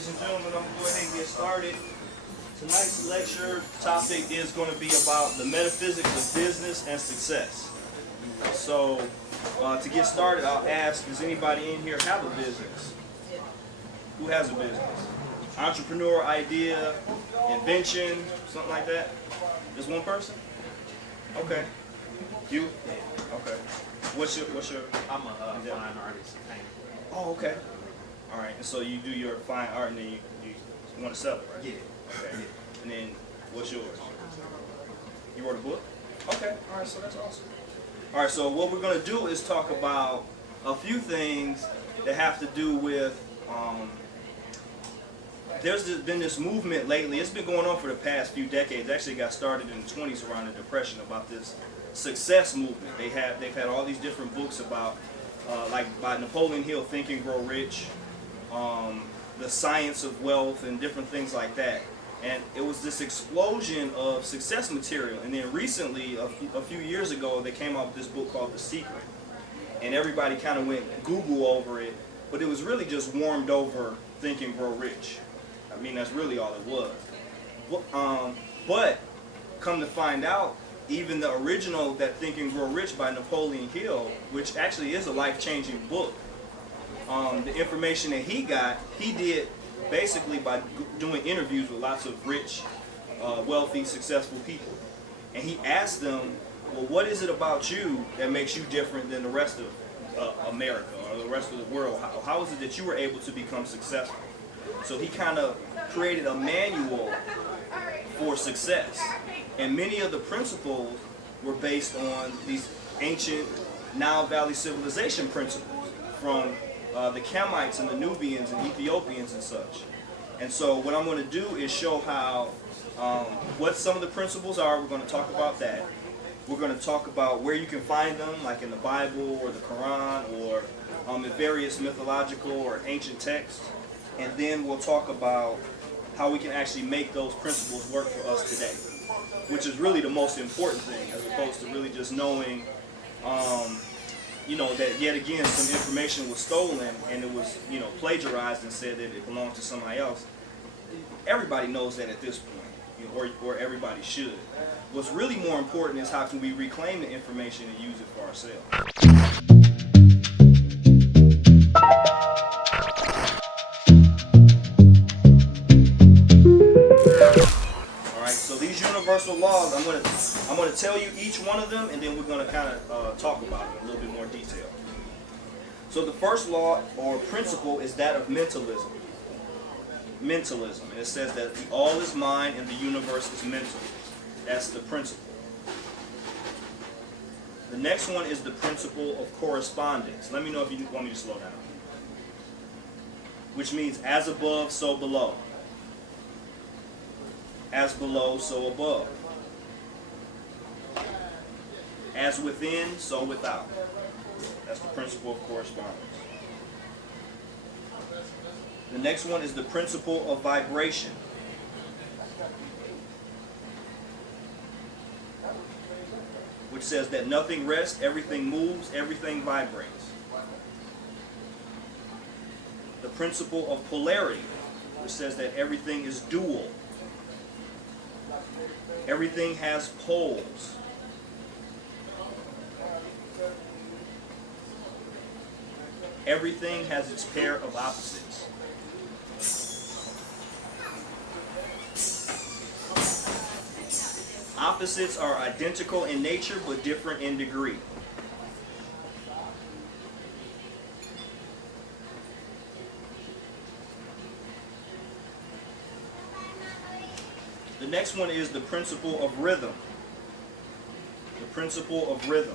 ladies and gentlemen, I'm going to go ahead and get started. Tonight's lecture topic is going to be about the metaphysics of business and success. So, to get started, I'll ask, does anybody in here have a business? Who has a business? Entrepreneur, idea, invention, something like that? Just one person? Okay. You? Okay. What's your? I'm a fine artist. Oh, okay. All right. And so you do your fine art, and then you want to sell it, right? Yeah. Okay. Yeah. And then what's yours? You wrote a book? Okay. All right. So that's awesome. All right. So what we're gonna do is talk about a few things that have to do with. There's been this movement lately. It's been going on for the past few decades. It actually got started in the 20s around the Depression about this success movement. They've had all these different books about, like by Napoleon Hill, Think and Grow Rich, the science of wealth, and different things like that. And it was this explosion of success material. And then recently, a few years ago, they came out with this book called The Secret. And everybody kind of went Google over it, but it was really just warmed over Think and Grow Rich. I mean, that's really all it was. But come to find out, even the original, that Think and Grow Rich by Napoleon Hill, which actually is a life-changing book, the information that he got, he did basically by doing interviews with lots of rich, wealthy, successful people. And he asked them, well, what is it about you that makes you different than the rest of America or the rest of the world? How is it that you were able to become successful? So he kind of created a manual for success. And many of the principles were based on these ancient Nile Valley civilization principles from the Kemites and the Nubians and Ethiopians and such. And so what I'm going to do is show how, what some of the principles are. We're going to talk about that. We're going to talk about where you can find them, like in the Bible or the Quran or in various mythological or ancient texts. And then we'll talk about how we can actually make those principles work for us today, which is really the most important thing, as opposed to really just knowing, that yet again some information was stolen and it was, plagiarized and said that it belonged to somebody else. Everybody knows that at this point, or everybody should. What's really more important is how can we reclaim the information and use it for ourselves. So these universal laws, I'm going to tell you each one of them, and then we're going to kind of talk about it in a little bit more detail. So the first law or principle is that of mentalism. Mentalism. And it says that the all is mind and the universe is mental. That's the principle. The next one is the principle of correspondence. Let me know if you want me to slow down. Which means as above, so below. As below, so above. As within, so without. That's the principle of correspondence. The next one is the principle of vibration. Which says that nothing rests, everything moves, everything vibrates. The principle of polarity, which says that everything is dual. Everything has poles. Everything has its pair of opposites. Opposites are identical in nature but different in degree. The next one is the principle of rhythm. The principle of rhythm.